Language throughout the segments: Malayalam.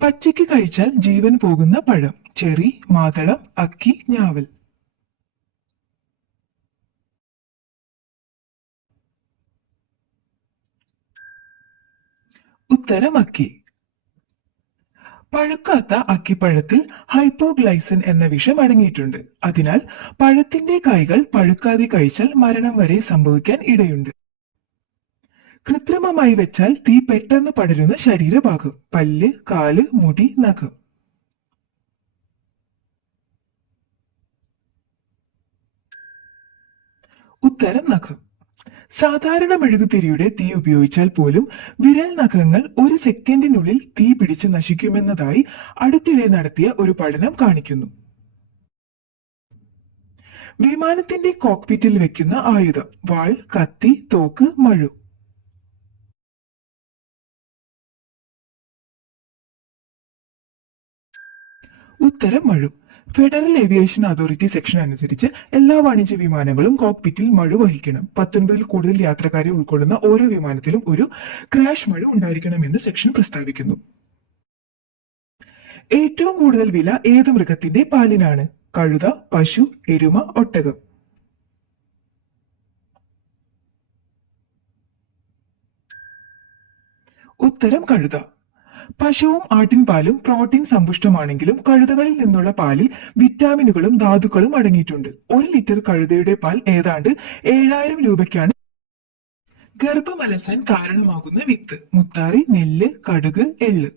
പച്ചയ്ക്ക് കഴിച്ചാൽ ജീവൻ പോകുന്ന പഴം. ചെറി, മാതളം, അക്കി, ഞാവൽ. ഉത്തരം അക്കി. പഴുക്കാത്ത അക്കിപ്പഴത്തിൽ ഹൈപ്പോഗ്ലൈസിൻ എന്ന വിഷം അടങ്ങിയിട്ടുണ്ട്. അതിനാൽ പഴത്തിന്റെ കായ്കൾ പഴുക്കാതെ കഴിച്ചാൽ മരണം വരെ സംഭവിക്കാൻ ഇടയുണ്ട്. കൃത്രിമമായി വെച്ചാൽ തീ പെട്ടെന്ന് പടരുന്ന ശരീരഭാഗം. പല്ല്, കാല്, മുടി, നഖം. ഉത്തരം നഖം. സാധാരണ മെഴുകുതിരിയുടെ തീ ഉപയോഗിച്ചാൽ പോലും വിരൽ നഖങ്ങൾ ഒരു സെക്കൻഡിനുള്ളിൽ തീ പിടിച്ച് നശിക്കുമെന്നതായി അടുത്തിടെ നടത്തിയ ഒരു പഠനം കാണിക്കുന്നു. വിമാനത്തിന്റെ കോക്പിറ്റിൽ വെക്കുന്ന ആയുധം. വാൾ, കത്തി, തോക്ക്, മഴു. ഉത്തരം മഴു. ഫെഡറൽ ഏവിയേഷൻ അതോറിറ്റി സെക്ഷൻ അനുസരിച്ച് എല്ലാ വാണിജ്യ വിമാനങ്ങളും കോക്പിറ്റിൽ മഴു വഹിക്കണം. 19ൽ കൂടുതൽ യാത്രക്കാരെ ഉൾക്കൊള്ളുന്ന ഓരോ വിമാനത്തിലും ഒരു ക്രാഷ് മഴു ഉണ്ടായിരിക്കണമെന്ന് സെക്ഷൻ പ്രസ്താവിക്കുന്നു. ഏറ്റവും കൂടുതൽ വില ഏത് മൃഗത്തിന്റെ പാലിനാണ്? കഴുത, പശു, എരുമ, ഒട്ടകം. ഉത്തരം കഴുത. പശുവും ആട്ടിൻപാലും പ്രോട്ടീൻ സമ്പുഷ്ടമാണെങ്കിലും കഴുതകളിൽ നിന്നുള്ള പാലിൽ വിറ്റാമിനുകളും ധാതുക്കളും അടങ്ങിയിട്ടുണ്ട്. 1 ലിറ്റർ കഴുതയുടെ പാൽ ഏതാണ്ട് 7000 രൂപയ്ക്കാണ്. ഗർഭമലസാൻ കാരണമാകുന്ന വിത്ത്. മുത്താറി, നെല്ല്, കടുക്, എള്ള്.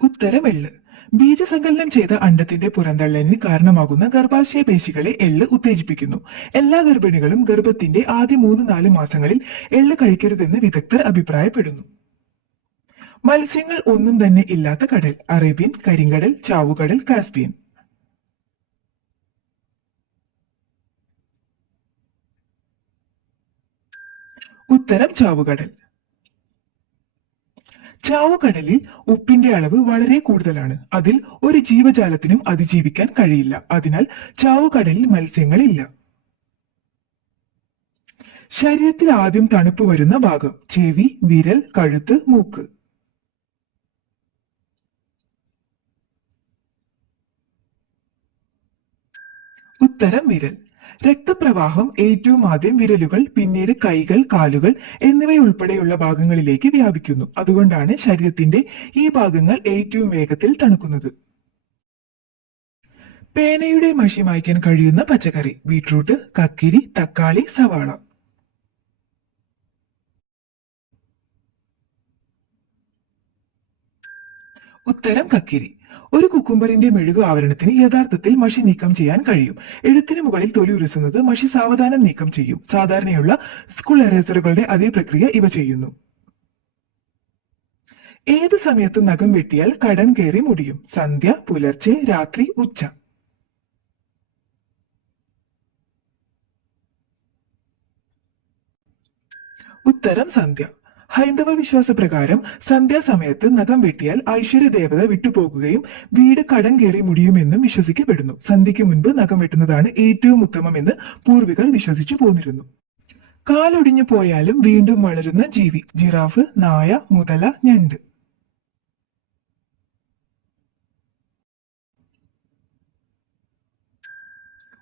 ഉത്തരം എള്ള്. ബീജസങ്കലനം ചെയ്ത അണ്ഡത്തിന്റെ പുറന്തള്ളലിന് കാരണമാകുന്ന ഗർഭാശയ പേശികളെ എള്ള് ഉത്തേജിപ്പിക്കുന്നു. എല്ലാ ഗർഭിണികളും ഗർഭത്തിന്റെ ആദ്യ 3-4 മാസങ്ങളിൽ എള്ള് കഴിക്കരുതെന്ന് വിദഗ്ധർ അഭിപ്രായപ്പെടുന്നു. മത്സ്യങ്ങൾ ഒന്നും തന്നെ ഇല്ലാത്ത കടൽ. അറേബ്യൻ, കരിങ്കടൽ, ചാവുകടൽ, കാസ്പിയൻ. ഉത്തരം ചാവുകടൽ. ചാവുകടലിൽ ഉപ്പിന്റെ അളവ് വളരെ കൂടുതലാണ്. അതിൽ ഒരു ജീവജാലത്തിനും അതിജീവിക്കാൻ കഴിയില്ല. അതിനാൽ ചാവുകടലിൽ മത്സ്യങ്ങളില്ല. ശരീരത്തിൽ ആദ്യം തണുപ്പ് വരുന്ന ഭാഗം. ചെവി, വിരൽ, കഴുത്ത്, മൂക്ക്. ഉത്തരം വിരൽ. രക്തപ്രവാഹം ഏറ്റവും ആദ്യം വിരലുകൾ, പിന്നീട് കൈകൾ, കാലുകൾ എന്നിവയുൾപ്പെടെയുള്ള ഭാഗങ്ങളിലേക്ക് വ്യാപിക്കുന്നു. അതുകൊണ്ടാണ് ശരീരത്തിന്റെ ഈ ഭാഗങ്ങൾ ഏറ്റവും വേഗത്തിൽ തണുക്കുന്നത്. പേനയുടെ മഷി മായ്ക്കാൻ കഴിയുന്ന പച്ചക്കറി. ബീട്രൂട്ട്, കക്കിരി, തക്കാളി, സവാള. ഉത്തരം കക്കിരി. ഒരു കുക്കുംബറിന്റെ മെഴുകു ആവരണത്തിന് യഥാർത്ഥത്തിൽ മഷി നീക്കം ചെയ്യാൻ കഴിയും. എഴുത്തിന് മുകളിൽ തൊലി ഉരസുന്നത് മഷി സാവധാനം നീക്കം ചെയ്യും. സാധാരണയുള്ള സ്കൂൾ എറേസറുകളുടെ അതേ പ്രക്രിയ ഇവ ചെയ്യുന്നു. ഏത് സമയത്ത് നഖം വെട്ടിയാൽ കടം കയറി മുടിയും? സന്ധ്യ, പുലർച്ചെ, രാത്രി, ഉച്ച. ഉത്തരം സന്ധ്യ. ഹൈന്ദവ വിശ്വാസപ്രകാരം സന്ധ്യാസമയത്ത് നഖം വെട്ടിയാൽ ഐശ്വര്യദേവത വിട്ടുപോകുകയും വീട് കടം കയറി മുടിയുമെന്നും വിശ്വസിക്കപ്പെടുന്നു. സന്ധ്യയ്ക്ക് മുൻപ് നഖം വെട്ടുന്നതാണ് ഏറ്റവും ഉത്തമമെന്ന് പൂർവികർ വിശ്വസിച്ചു പോന്നിരുന്നു. കാലൊടിഞ്ഞു പോയാലും വീണ്ടും വളരുന്ന ജീവി. ജിറാഫ്, നായ, മുതല, ഞണ്ട്.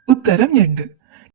ഉത്തരം ഞണ്ട്.